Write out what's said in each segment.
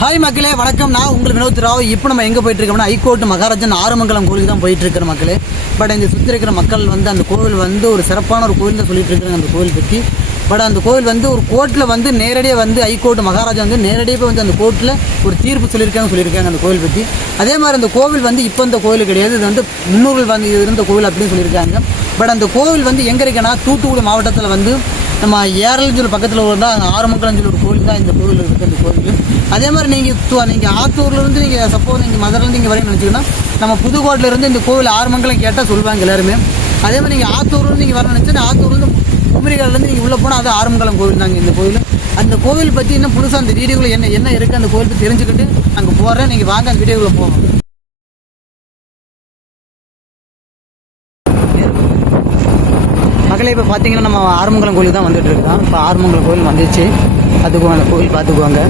Hi மக்களே. வணக்கம். நான் உங்கள் வினோத் ராவ். இப்போ நம்ம எங்கே போயிட்டு இருக்கோம்னா ஹைகோர்ட் மகாராஜன் ஆறுமங்கலம் கோயிலுக்கு தான் போயிட்டு இருக்கிற மக்களே. பட் இங்கே சுற்றி இருக்கிற மக்கள் வந்து அந்த கோவில் வந்து ஒரு சிறப்பான ஒரு கோவில் தான் சொல்லிட்டு இருக்காங்க அந்த கோவில் பற்றி பட் அந்த கோவில் வந்து ஒரு கோர்ட்டில் வந்து நேரடியாக வந்து ஹைகோர்ட் மகாராஜா வந்து நேரடியாக வந்து அந்த கோர்ட்டில் ஒரு தீர்ப்பு சொல்லியிருக்காங்க சொல்லியிருக்காங்க அந்த கோவில் பற்றி அதே மாதிரி அந்த கோவில் வந்து இப்போ இந்த கோவில் கிடையாது. இது வந்து முன்னோர்கள் வந்து இருந்த கோவில் அப்படின்னு சொல்லியிருக்காங்க. பட் அந்த கோவில் வந்து எங்கே இருக்குன்னா தூத்துக்குடி மாவட்டத்தில் வந்து நம்ம ஏரல்ஜூர் பக்கத்தில் இருந்தால் ஆறுமங்கலம்னு சொல்லி ஒரு கோவில் தான் இந்த கோவில் இருக்குது அந்த கோவில் அதே மாதிரி நீங்கள் நீங்கள் ஆத்தூர்லேருந்து நீங்கள் சப்போஸ் நீங்கள் மதுரைலேருந்து இங்கே வரையும் நினச்சிங்கன்னா நம்ம புதுக்கோட்டையிலேருந்து இந்த கோவில் ஆறுமங்கலம் கேட்டால் சொல்லுவாங்க எல்லாருமே. அதே மாதிரி நீங்கள் ஆத்தூர்லேருந்து நீங்கள் வரணும் நினச்சா ஆத்தூர்லேருந்து குமரிகாலேருந்து நீங்கள் உள்ளே போனால் அது ஆறுமங்கலம் கோவில் தாங்க இந்த கோவில் அந்த கோவில் பற்றி இன்னும் புதுசாக அந்த வீடியோவில் என்ன என்ன இருக்குது அந்த கோவில் பற்றி தெரிஞ்சுக்கிட்டு அங்கே போகிறேன் நீங்கள் வாங்க அந்த வீடியோவில் போவோம். மக்களே இப்போ பார்த்தீங்கன்னா நம்ம ஆறுமங்கலம் கோயில் தான் வந்துட்டு இருக்கோம் இப்போ ஆறுமங்கலம் கோயில் வந்துச்சு. அதுக்கும் அந்த கோயில் பார்த்துக்குவாங்க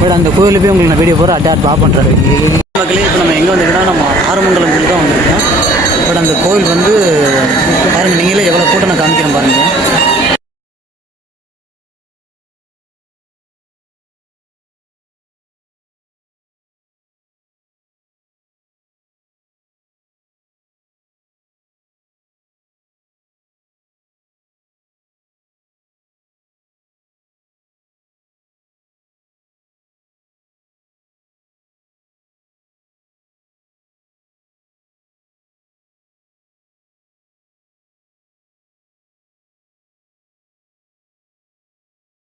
பட் அந்த கோயிலுக்கு போய் உங்களுக்கு நான் வீடியோ போகிற அட்டாட் பா பண்ணுறாரு மக்களே இப்போ நம்ம எங்கே வந்துருக்கோம்னா நம்ம ஆறுமங்கலம் கோயில் தான் வந்திருக்கோம். பட் அந்த கோயில் வந்து பாருங்க நீங்களே எவ்வளோ கூட்டம் நான் காமிக்கிறேன்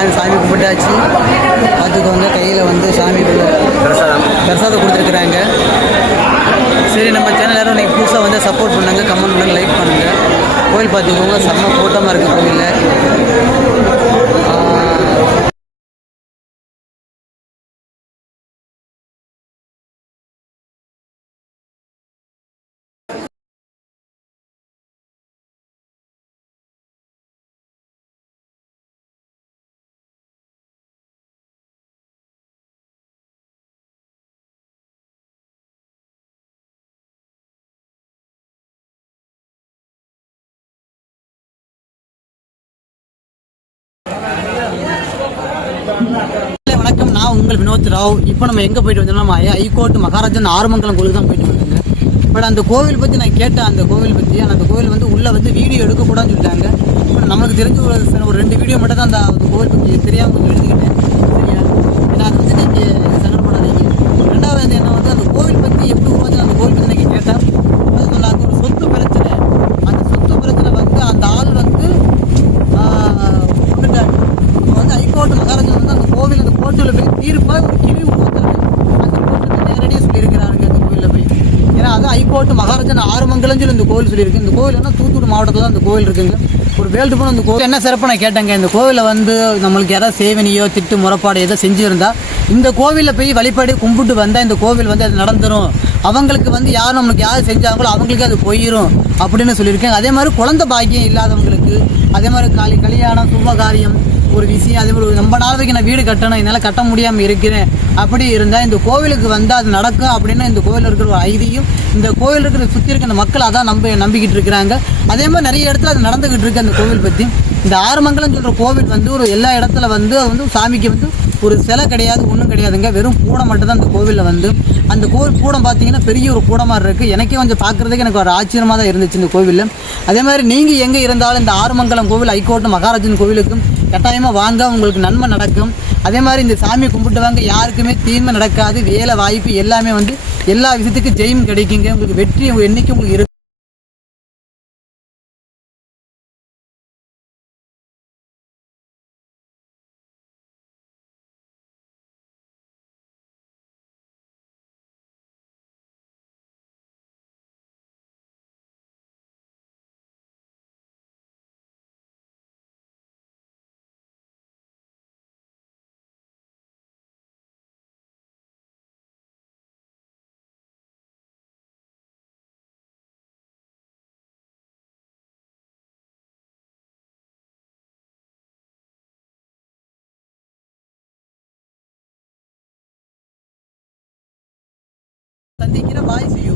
சாமி சாமி கும்பிட்டாச்சு. பார்த்துக்கோங்க கையில் வந்து சாமி பிரசாதம். கொடுத்துருக்குறாங்க. சரி நம்ம சேனல் யாரும் நீங்கள் புதுசாக வந்து சப்போர்ட் பண்ணுங்க கமெண்ட் பண்ணுங்க லைக் பண்ணுங்க. கோயில் பார்த்துக்கோங்க செம்ம கூட்டமாக இருக்குது கோவிலில் நான் உங்கள் வினோத் ராவ். இப்போ நம்ம எங்கே போயிட்டு வந்தோம்னா நம்ம ஹைகோர்ட் மகாராஜன் ஆறுமங்கலம் கோவில் தான் போயிட்டு வந்தேன் பட் அந்த கோவில் பற்றி நான் கேட்டேன் அந்த கோவில் பற்றி ஆனால் அந்த கோவில் வந்து உள்ளே வந்து வீடியோ எடுக்கக்கூடாதுன்னு சொல்லிட்டாங்க. பட் நம்மளுக்கு தெரிஞ்ச ஒரு ஒரு ரெண்டு வீடியோ மட்டும் தான் அந்த அந்த கோவில் பற்றி தெரியாமல் கொஞ்சம் எழுதிக்கிட்டேன். சரியா? ஏன்னா அது வந்து நீங்கள் சங்கடப்படாதீங்க. ரெண்டாவது என்ன வந்து அந்த கோவில் பற்றி எப்படி உருவாச்சு அந்த கோவில் பற்றி நீங்கள் கேட்டால் அது சொல்லாங்க ஒரு சொத்து பிரச்சனை அந்த சொத்து பிரச்சனை வந்து அந்த ஆள் வந்து கொண்டுட்டாங்க இப்போ வந்து ஹைகோர்ட் மகாராஜா வந்து அந்த கோவில் அந்த கோர்ட்டில் போய் தீர்ப்பா ஒரு கிளி உருவாக்குறாங்க அந்த கோர்ட்டு நேரடியாக சொல்லியிருக்கிறாங்க அந்த கோவிலில் போய் ஏன்னா அது ஹைகோர்ட் ஆறு ஆறுமங்கலம் சொல்லி இந்த கோவில் சொல்லியிருக்கு. இந்த கோவில் என்ன? தூத்துக்குடி மாவட்டத்தில் தான் அந்த கோவில் இருக்குங்க. ஒரு வேல்டு போன அந்த கோவில். என்ன சிறப்பு நான் கேட்டேங்க இந்த கோவிலில் வந்து நம்மளுக்கு யாராவது சேவனியோ திட்டு முறப்பாடு ஏதோ செஞ்சுருந்தா இந்த கோவிலில் போய் வழிபாடு கும்பிட்டு வந்தால் இந்த கோவில் வந்து அது நடந்துடும் அவங்களுக்கு வந்து யார் நம்மளுக்கு யார் செஞ்சாங்களோ அவங்களுக்கு அது போயிடும் அப்படின்னு சொல்லியிருக்கேன் அதே மாதிரி குழந்தை பாக்கியம் இல்லாதவங்களுக்கு அதே மாதிரி காலி கல்யாணம் சுப காரியம் ஒரு விஷயம் அதே மாதிரி ஒரு ரொம்ப நாள் வரைக்கும் நான் வீடு கட்டணும் என்னால் கட்ட முடியாமல் இருக்கிறேன். அப்படி இருந்தால் இந்த கோவிலுக்கு வந்தால் அது நடக்கும் அப்படின்னு இந்த கோவில் இருக்கிற ஒரு ஐதியும் இந்த கோவில் இருக்கிற சுற்றி இருக்கிற மக்கள் அதான் நம்ப நம்பிக்கிட்டு இருக்கிறாங்க. அதே மாதிரி நிறைய இடத்துல அது நடந்துக்கிட்டு இருக்கு அந்த கோவில் பற்றி இந்த ஆறுமங்கலம் சொல்கிற கோவில் வந்து ஒரு எல்லா இடத்துல வந்து அது வந்து சாமிக்கு வந்து ஒரு சிலை கிடையாது ஒன்றும் கிடையாதுங்க. வெறும் கூடம் மட்டும் தான் அந்த கோவிலில் வந்து. அந்த கோவில் கூடம் பார்த்தீங்கன்னா பெரிய ஒரு கூடமாக இருக்குது எனக்கே கொஞ்சம் பார்க்குறதுக்கு எனக்கு ஒரு ஆச்சரியமாக தான் இருந்துச்சு இந்த கோவிலில். அதே மாதிரி நீங்கள் எங்கே இருந்தாலும் இந்த ஆறுமங்கலம் கோவில் ஐகோட்டம் மகாராஜன் கோவிலுக்கும் கட்டாயமாக வாங்க உங்களுக்கு நன்மை நடக்கும். அதே மாதிரி இந்த சாமி கும்பிட்டு வாங்க யாருக்குமே தீமை நடக்காது. வேலை வாய்ப்பு எல்லாமே வந்து எல்லா விஷயத்துக்கும் ஜெயம் கிடைக்குங்க. உங்களுக்கு வெற்றி என்னைக்கு உங்களுக்கு இருக்கும் சந்திக்கிற பாய் செய்யும்